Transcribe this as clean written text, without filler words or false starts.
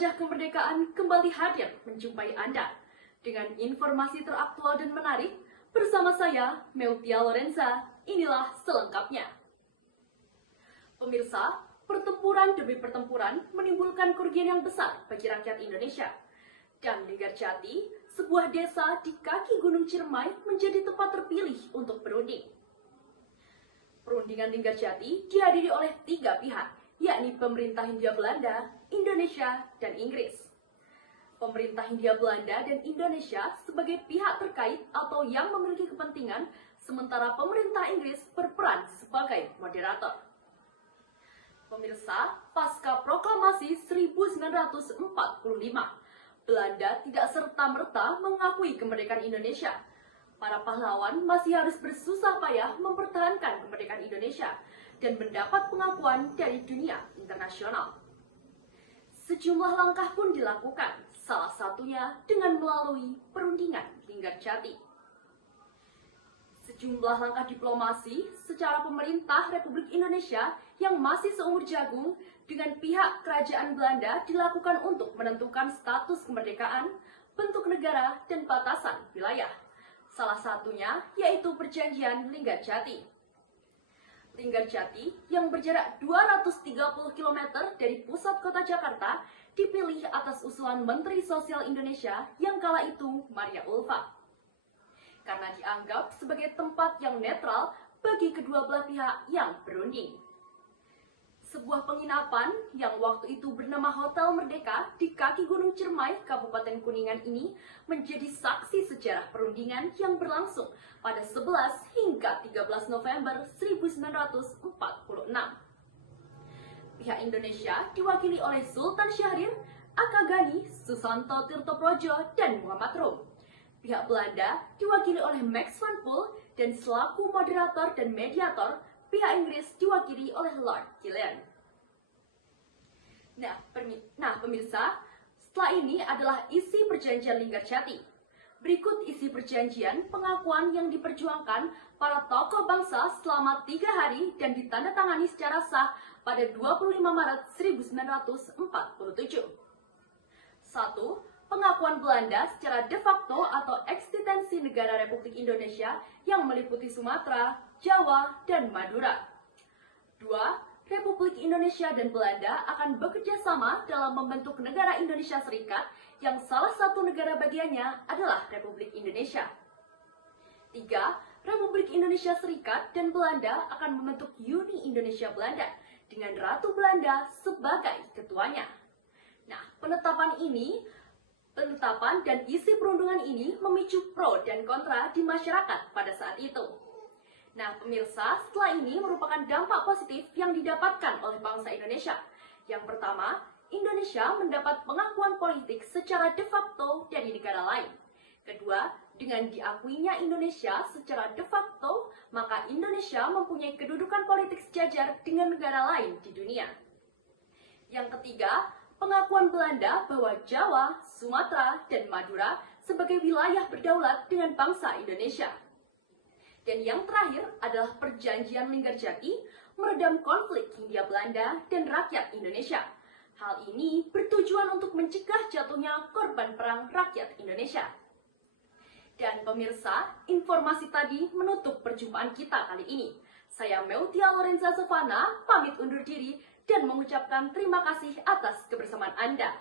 Jelajah Kemerdekaan kembali hadir menjumpai Anda dengan informasi teraktual dan menarik bersama saya, Meltia Lorenza. Inilah selengkapnya. Pemirsa, pertempuran demi pertempuran menimbulkan kerugian yang besar bagi rakyat Indonesia. Dan Linggarjati, sebuah desa di kaki Gunung Ciremai, menjadi tempat terpilih untuk berunding. Perundingan Linggarjati dihadiri oleh 3 pihak, yakni pemerintah Hindia Belanda, Indonesia, dan Inggris. Pemerintah Hindia Belanda dan Indonesia sebagai pihak terkait atau yang memiliki kepentingan, sementara pemerintah Inggris berperan sebagai moderator. Pemirsa, pasca proklamasi 1945, Belanda tidak serta-merta mengakui kemerdekaan Indonesia. Para pahlawan masih harus bersusah payah mempertahankan kemerdekaan Indonesia dan mendapat pengakuan dari dunia internasional. Sejumlah langkah pun dilakukan, salah satunya dengan melalui perundingan Linggarjati. Sejumlah langkah diplomasi secara pemerintah Republik Indonesia yang masih seumur jagung dengan pihak kerajaan Belanda dilakukan untuk menentukan status kemerdekaan, bentuk negara, dan batasan wilayah. Salah satunya yaitu Perjanjian Linggarjati. Linggarjati yang berjarak 230 km dari pusat kota Jakarta dipilih atas usulan Menteri Sosial Indonesia yang kala itu Maria Ulfa. Karena dianggap sebagai tempat yang netral bagi kedua belah pihak yang berunding. Sebuah penginapan yang waktu itu bernama Hotel Merdeka di kaki Gunung Ciremai, Kabupaten Kuningan ini menjadi saksi sejarah perundingan yang berlangsung pada 11 hingga 13 November 1946. Pihak Indonesia diwakili oleh Sultan Syahrir, Akagani, Susanto Tirtoprojo, dan Muhammad Rum. Pihak Belanda diwakili oleh Max van Poel dan selaku moderator dan mediator, pihak Inggris diwakili oleh Lord Killian. Nah, pemirsa, setelah ini adalah isi perjanjian Linggarjati. Berikut isi perjanjian pengakuan yang diperjuangkan para tokoh bangsa selama 3 hari dan ditandatangani secara sah pada 25 Maret 1947. 1. Pengakuan Belanda secara de facto atau eksistensi negara Republik Indonesia yang meliputi Sumatera, Jawa, dan Madura. 2. Republik Indonesia dan Belanda akan bekerja sama dalam membentuk negara Indonesia Serikat yang salah satu negara bagiannya adalah Republik Indonesia. 3. Republik Indonesia Serikat dan Belanda akan membentuk Uni Indonesia Belanda dengan Ratu Belanda sebagai ketuanya. Nah, penetapan dan isi perundingan ini memicu pro dan kontra di masyarakat pada saat itu. Nah, pemirsa, setelah ini merupakan dampak positif yang didapatkan oleh bangsa Indonesia. Yang pertama, Indonesia mendapat pengakuan politik secara de facto dari negara lain. Kedua, dengan diakuinya Indonesia secara de facto, maka Indonesia mempunyai kedudukan politik sejajar dengan negara lain di dunia. Yang ketiga, pengakuan Belanda bahwa Jawa, Sumatera, dan Madura sebagai wilayah berdaulat dengan bangsa Indonesia. Dan yang terakhir adalah Perjanjian Linggarjati meredam konflik Hindia Belanda dan rakyat Indonesia. Hal ini bertujuan untuk mencegah jatuhnya korban perang rakyat Indonesia. Dan pemirsa, informasi tadi menutup perjumpaan kita kali ini. Saya Meltia Lorenza Sofana, pamit undur diri dan mengucapkan terima kasih atas kebersamaan Anda.